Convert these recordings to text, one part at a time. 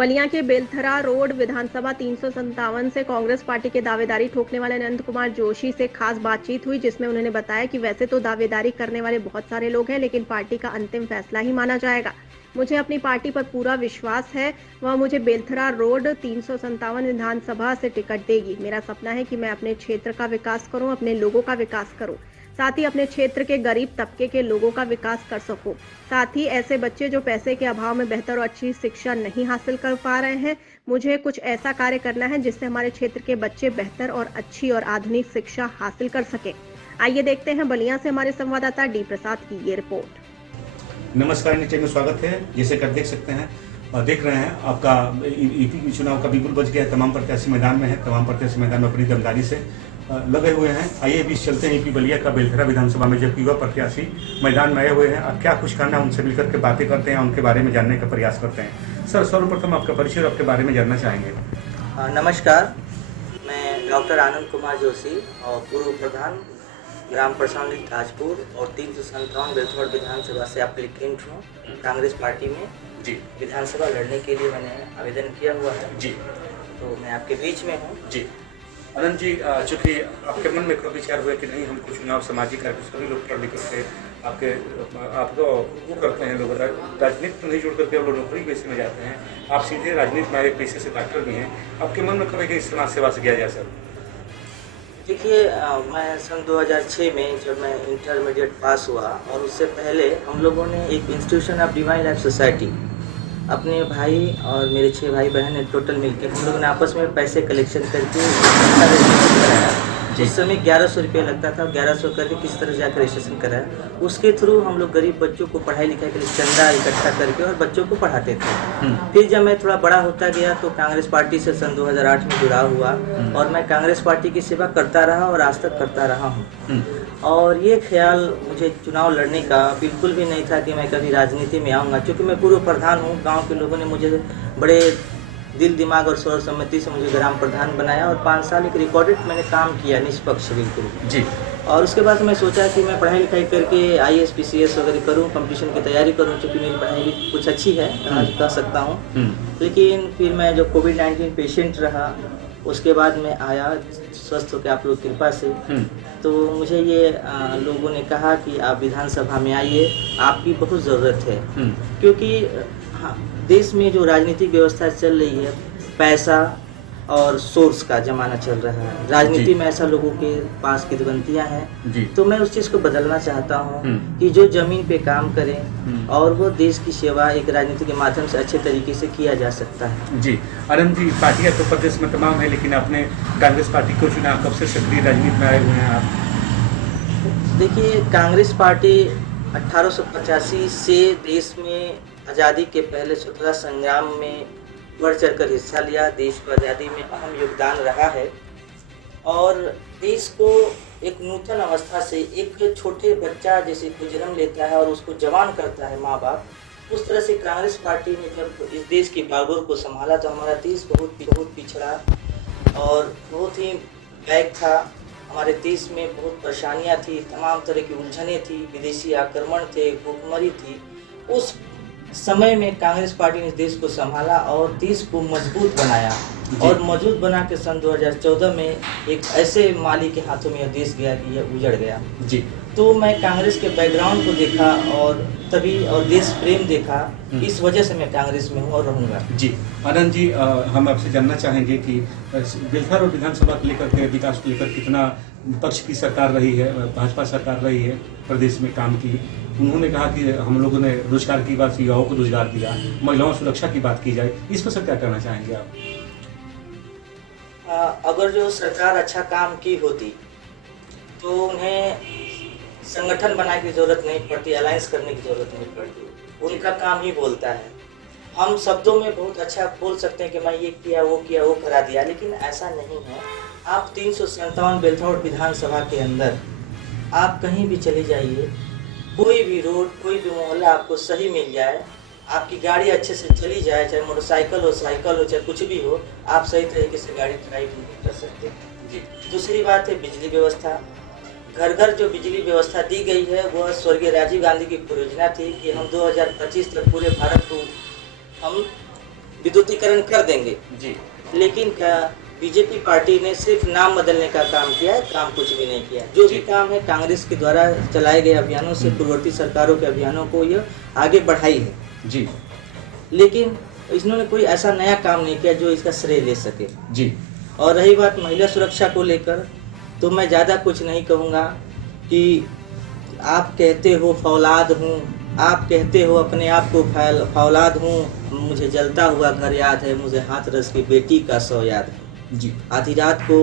बलिया के बेलथरा रोड विधानसभा 357 से कांग्रेस पार्टी के दावेदारी ठोकने वाले अनंत कुमार जोशी से खास बातचीत हुई, जिसमें उन्होंने बताया कि वैसे तो दावेदारी करने वाले बहुत सारे लोग हैं, लेकिन पार्टी का अंतिम फैसला ही माना जाएगा। मुझे अपनी पार्टी पर पूरा विश्वास है, वह मुझे बेलथरा रोड 357 विधानसभा से टिकट देगी। मेरा सपना है कि मैं अपने क्षेत्र का विकास करूं, अपने लोगों का विकास करूं, साथ ही अपने क्षेत्र के गरीब तबके के लोगों का विकास कर सकूं। साथ ही ऐसे बच्चे जो पैसे के अभाव में बेहतर और अच्छी शिक्षा नहीं हासिल कर पा रहे हैं, मुझे कुछ ऐसा कार्य करना है जिससे हमारे क्षेत्र के बच्चे बेहतर और अच्छी और आधुनिक शिक्षा हासिल कर सकें। आइए देखते हैं बलिया से हमारे संवाददाता डी प्रसाद की ये रिपोर्ट। नमस्कार, नीचे में स्वागत है। जैसे कर देख सकते हैं और देख रहे हैं, आपका ईपी चुनाव का बिल्कुल बच गया है। तमाम प्रत्याशी मैदान में है, तमाम प्रत्याशी मैदान में अपनी दमदारी से लगे हुए हैं। आइए बीच चलते हैं ईपी बलिया का बेलथरा विधानसभा में, जबकि युवा प्रत्याशी मैदान में आए हुए हैं। अब क्या कुछ करना है, उनसे मिलकर के बातें करते हैं, उनके बारे में जानने का प्रयास करते हैं। सर, सर्वप्रथम आपका परिचय और आपके बारे में जानना चाहेंगे। नमस्कार, मैं डॉक्टर आनंद कुमार जोशी और पूर्व प्रधान ग्राम प्रशांत ताजपुर और 357 बेलथरा विधानसभा से एप्लीकेंट हूँ। कांग्रेस पार्टी में जी विधानसभा लड़ने के लिए मैंने आवेदन किया हुआ है। जी, तो मैं आपके बीच में हूँ। जी अनंत जी, चूँकि आपके मन में कोई विचार हुआ कि नहीं हमको चुनाव सामाजिक कार्य, सभी लोग पढ़ लिख करके आप तो वो करते हैं, लोग राजनीति तो नहीं जोड़ करके लोग नौकरी पेशे में जाते हैं, आप सीधे राजनीति में आए, पेशे से डॉक्टर भी हैं। आपके मन में कभी कि समाज सेवा से किया जाए? सर देखिए, मैं सन 2006 में जब मैं इंटरमीडिएट पास हुआ, और उससे पहले हम लोगों ने एक institution of divine life society, अपने भाई और मेरे 6 भाई बहन ने टोटल मिलकर हम लोगों ने आपस में पैसे कलेक्शन करके कराया। उस समय 1100 रुपये लगता था, 1100 करके किस तरह जाकर रजिस्ट्रेशन कराया। उसके थ्रू हम लोग गरीब बच्चों को पढ़ाई लिखाई के लिए चंदा इकट्ठा करके और बच्चों को पढ़ाते थे। फिर जब मैं थोड़ा बड़ा होता गया तो कांग्रेस पार्टी से सन 2008 में जुड़ा हुआ, और मैं कांग्रेस पार्टी की सेवा करता रहा और आज तक करता रहा हूँ। और ये ख्याल मुझे चुनाव लड़ने का बिल्कुल भी नहीं था कि मैं कभी राजनीति में आऊँगा, क्योंकि मैं पूर्व प्रधान हूँ। गाँव के लोगों ने मुझे बड़े दिल दिमाग और सर्वसम्मति से मुझे ग्राम प्रधान बनाया, और 5 साल एक रिकॉर्डेड मैंने काम किया, निष्पक्ष बिल्कुल जी। और उसके बाद मैं सोचा कि मैं पढ़ाई लिखाई करके IAS PCS वगैरह करूं, कंपटीशन की तैयारी करूं, क्योंकि मेरी पढ़ाई भी कुछ अच्छी है, कह सकता हूं। लेकिन फिर मैं जो कोविड-19 पेशेंट रहा, उसके बाद मैं आया स्वस्थ होकर आप लोग कृपा से। तो मुझे ये लोगों ने कहा कि आप विधानसभा में आइए, आपकी बहुत ज़रूरत है, क्योंकि हाँ, देश में जो राजनीतिक व्यवस्था चल रही है, पैसा और सोर्स का ज़माना चल रहा है। राजनीति में ऐसा लोगों के पास किदवंतियाँ हैं, तो मैं उस चीज़ को बदलना चाहता हूँ कि जो ज़मीन पे काम करें और वो देश की सेवा एक राजनीति के माध्यम से अच्छे तरीके से किया जा सकता है। जी अनंत जी, पार्टियाँ तो प्रदेश में तमाम है, लेकिन आपने कांग्रेस पार्टी को चुना, कब से सक्रिय राजनीति में आए हुए हैं आप? देखिए, कांग्रेस पार्टी 1885 से देश में आज़ादी के पहले स्वतंत्रता संग्राम में बढ़ चढ़ कर हिस्सा लिया। देश को आज़ादी में अहम योगदान रहा है, और देश को एक नूतन अवस्था से एक छोटे बच्चा जैसे को जन्म लेता है और उसको जवान करता है माँ बाप, उस तरह से कांग्रेस पार्टी ने जब इस देश की बागडोर को संभाला तो हमारा देश बहुत पिछड़ा और बहुत ही बैक था। हमारे देश में बहुत परेशानियाँ थी, तमाम तरह की उलझनें थी, विदेशी आक्रमण थे, भूखमरी थी। उस समय में कांग्रेस पार्टी ने देश को संभाला और देश को मजबूत बनाया, और मजबूत बना के सन 2014 में एक ऐसे माली के हाथों में यह देश गया कि यह उजड़ गया। जी, तो मैं कांग्रेस के बैकग्राउंड को देखा और तभी और देश प्रेम देखा, इस वजह से मैं कांग्रेस में हूँ और रहूँगा। जी आनंद जी, हम आपसे जानना चाहेंगे कि बेलथरा रोड विधानसभा को लेकर के, विकास को लेकर कितना पक्ष की सरकार रही है, भाजपा सरकार रही है, प्रदेश में काम की। उन्होंने कहा कि हम लोगों ने रोजगार की बात, युवाओं को रोजगार दिया, महिलाओं सुरक्षा की बात की जाए, इस पर सर क्या कहना चाहेंगे आप? अगर जो सरकार अच्छा काम की होती तो उन्हें संगठन बनाने की ज़रूरत नहीं पड़ती, अलायंस करने की ज़रूरत नहीं पड़ती, उनका काम ही बोलता है। हम शब्दों में बहुत अच्छा बोल सकते हैं कि मैं ये किया, वो करा दिया, लेकिन ऐसा नहीं है। आप 357 बेलथरा विधानसभा के अंदर आप कहीं भी चले जाइए, कोई भी रोड, कोई भी मोहल्ला आपको सही मिल जाए, आपकी गाड़ी अच्छे से चली जाए, चाहे मोटरसाइकिल हो, साइकिल हो, चाहे कुछ भी हो, आप सही तरीके से गाड़ी ड्राइव नहीं कर सकते। जी। दूसरी बात है बिजली व्यवस्था। घर घर जो बिजली व्यवस्था दी गई है वह स्वर्गीय राजीव गांधी की परियोजना थी कि हम 2025 तक पूरे भारत को हम विद्युतीकरण कर देंगे। जी लेकिन क्या बीजेपी पार्टी ने सिर्फ नाम बदलने का काम किया है, काम कुछ भी नहीं किया। जो भी काम है कांग्रेस के द्वारा चलाए गए अभियानों से पूर्ववर्ती सरकारों के अभियानों को यह आगे बढ़ाई है जी। लेकिन इन्होंने कोई ऐसा नया काम नहीं किया जो इसका श्रेय ले सके जी। और रही बात महिला सुरक्षा को लेकर, तो मैं ज़्यादा कुछ नहीं कहूँगा कि आप कहते हो फौलाद हूँ, आप कहते हो अपने आप को फौलाद हूँ, मुझे जलता हुआ घर याद है, मुझे हाथरस की बेटी का सौ याद है जी। आधी रात को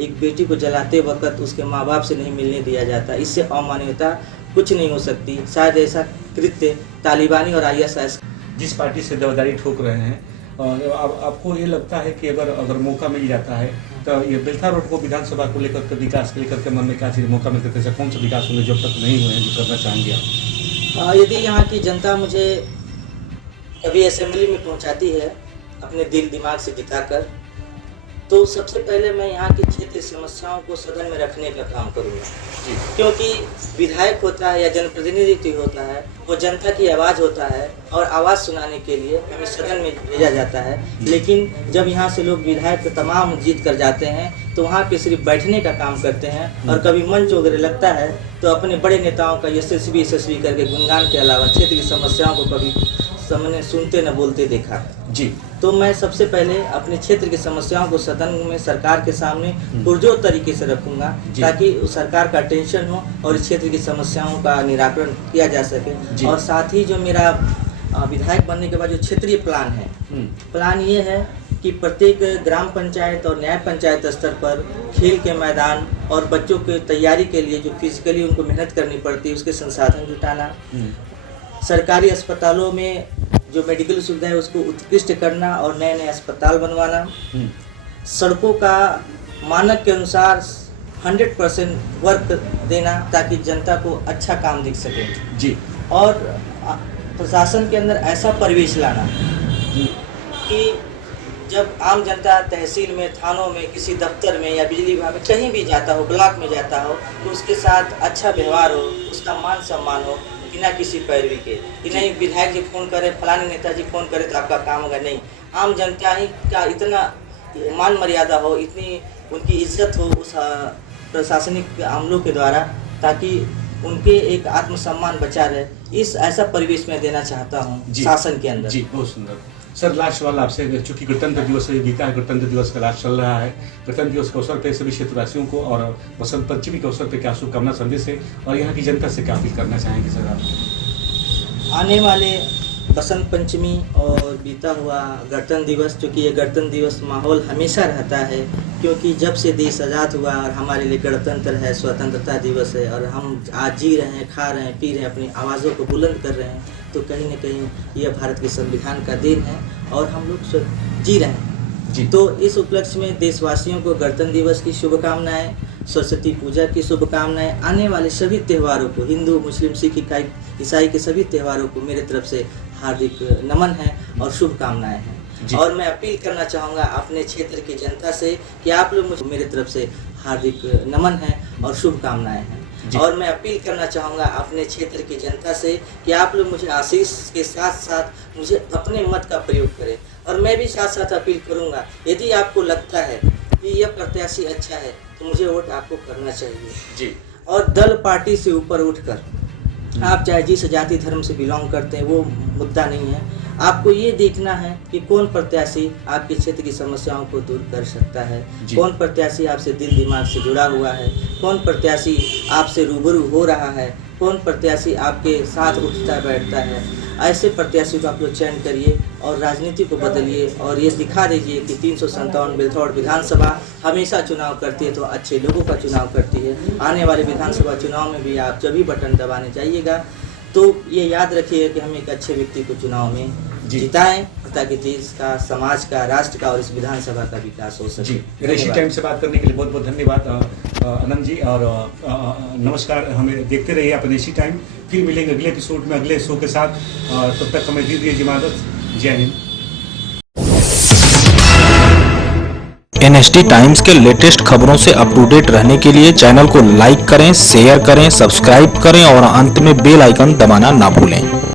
एक बेटी को जलाते वक्त उसके माँ बाप से नहीं मिलने दिया जाता, इससे अमानवीयता कुछ नहीं हो सकती। शायद ऐसा कृत्य तालिबानी और ISIS जिस पार्टी से दावेदारी ठोक रहे हैं, आपको ये लगता है कि अगर मौका मिल जाता है तो ये बेलथा रोड को विधानसभा को लेकर के विकास के लेकर के मन में क्या चीज़ मौका मिलता है, कौन सा विकास होंगे जो अब तक नहीं हुए हैं जो करना चाहेंगे आप? यदि यहाँ की जनता मुझे कभी असेंबली में पहुँचाती है अपने दिल दिमाग से जिताकर, तो सबसे पहले मैं यहाँ की क्षेत्रीय समस्याओं को सदन में रखने का काम करूँगा। क्योंकि विधायक होता है या जनप्रतिनिधि होता है, वो जनता की आवाज़ होता है और आवाज़ सुनाने के लिए हमें सदन में भेजा जाता है। लेकिन जब यहाँ से लोग विधायक तमाम जीत कर जाते हैं तो वहाँ पे सिर्फ बैठने का काम करते हैं और कभी मंच वगैरह लगता है तो अपने बड़े नेताओं का यशस्वी करके गुणगान के अलावा क्षेत्र की समस्याओं को कभी सामने सुनते न बोलते देखा जी। तो मैं सबसे पहले अपने क्षेत्र की समस्याओं को सदन में सरकार के सामने पुरजोर तरीके से रखूंगा ताकि सरकार का टेंशन हो और इस क्षेत्र की समस्याओं का निराकरण किया जा सके। और साथ ही जो मेरा विधायक बनने के बाद जो क्षेत्रीय प्लान है, प्लान ये है कि प्रत्येक ग्राम पंचायत और न्याय पंचायत स्तर पर खेल के मैदान और बच्चों की तैयारी के लिए जो फिजिकली उनको मेहनत करनी पड़ती है उसके संसाधन जुटाना, सरकारी अस्पतालों में जो मेडिकल सुविधा है उसको उत्कृष्ट करना और नए नए अस्पताल बनवाना, सड़कों का मानक के अनुसार 100% वर्क देना ताकि जनता को अच्छा काम दिख सके जी। और प्रशासन के अंदर ऐसा परिवेश लाना कि जब आम जनता तहसील में, थानों में, किसी दफ्तर में या बिजली विभाग में कहीं भी जाता हो, ब्लॉक में जाता हो, तो उसके साथ अच्छा व्यवहार हो, उसका मान सम्मान हो, बिना किसी पैरवी के कि नहीं विधायक जी फोन करे, फलाने नेताजी फोन करे तो आपका काम होगा। नहीं, आम जनता ही का इतना मान मर्यादा हो, इतनी उनकी इज्जत हो उस प्रशासनिक अमलों के द्वारा ताकि उनके एक आत्मसम्मान बचा रहे। इस ऐसा परिवेश में देना चाहता हूँ शासन के अंदर। जी, बहुत सुंदर। सर, लास्ट सवाल आपसे, चूंकि गणतंत्र दिवस बीता है, गणतंत्र दिवस का लास्ट चल रहा है, गणतंत्र दिवस के अवसर पर सभी क्षेत्रवासियों को और बसंत पंचमी के अवसर पर क्या शुभकामना संदेश है और यहाँ की जनता से क्या अपील करना चाहेंगे सर आप? आने वाले बसंत पंचमी और बीता हुआ गणतंत्र दिवस, चूँकि ये गणतंत्र दिवस माहौल हमेशा रहता है क्योंकि जब से देश आज़ाद हुआ और हमारे लिए गणतंत्र है, स्वतंत्रता दिवस है और हम आज जी रहे हैं, खा रहे हैं, पी रहे हैं, अपनी आवाज़ों को बुलंद कर रहे हैं, तो कहीं न कहीं यह भारत के संविधान का देन है और हम लोग जी रहे हैं जी। तो इस उपलक्ष्य में देशवासियों को गणतंत्र दिवस की शुभकामनाएं, सरस्वती पूजा की शुभकामनाएं, आने वाले सभी त्योहारों को, हिंदू, मुस्लिम, सिख, ईसाई के सभी त्योहारों को मेरे तरफ से हार्दिक नमन है और शुभकामनाएं हैं। और मैं अपील करना चाहूँगा अपने क्षेत्र की जनता से कि आप लोग मुझे, मेरे तरफ से हार्दिक नमन है और शुभकामनाएं हैं। और मैं अपील करना चाहूँगा अपने क्षेत्र की जनता से कि आप लोग मुझे आशीष के साथ साथ मुझे अपने मत का प्रयोग करें और मैं भी साथ साथ अपील करूँगा, यदि आपको लगता है कि यह प्रत्याशी अच्छा है तो मुझे वोट आपको करना चाहिए जी। और दल पार्टी से ऊपर उठकर, आप चाहे जिस जाति धर्म से बिलोंग करते हैं वो मुद्दा नहीं है, आपको ये देखना है कि कौन प्रत्याशी आपके क्षेत्र की समस्याओं को दूर कर सकता है, कौन प्रत्याशी आपसे दिल दिमाग से जुड़ा हुआ है, कौन प्रत्याशी आपसे रूबरू हो रहा है, कौन प्रत्याशी आपके साथ उठता बैठता है। ऐसे प्रत्याशी को आप लोग चयन करिए और राजनीति को बदलिए और ये दिखा दीजिए कि 357 बेलथौड़ विधानसभा हमेशा चुनाव करती है तो अच्छे लोगों का चुनाव करती है। आने वाले विधानसभा चुनाव में भी आप जब भी बटन दबाने जाइएगा तो ये याद रखिएगा कि हम एक अच्छे व्यक्ति को चुनाव में जिताएं ताकि देश का, समाज का, राष्ट्र का और इस विधानसभा का विकास हो सके। इसी टाइम से बात करने के लिए बहुत बहुत धन्यवाद आनंद जी और नमस्कार। हमें देखते रहिए आप इसी टाइम, फिर मिलेंगे अगले एपिसोड में अगले शो के साथ। तब तक हमें दीजिए इजाजत। जय हिंद। NST टाइम्स के लेटेस्ट खबरों से अप टू डेट रहने के लिए चैनल को लाइक करें, शेयर करें, सब्सक्राइब करें और अंत में बेल आइकन दबाना ना भूलें।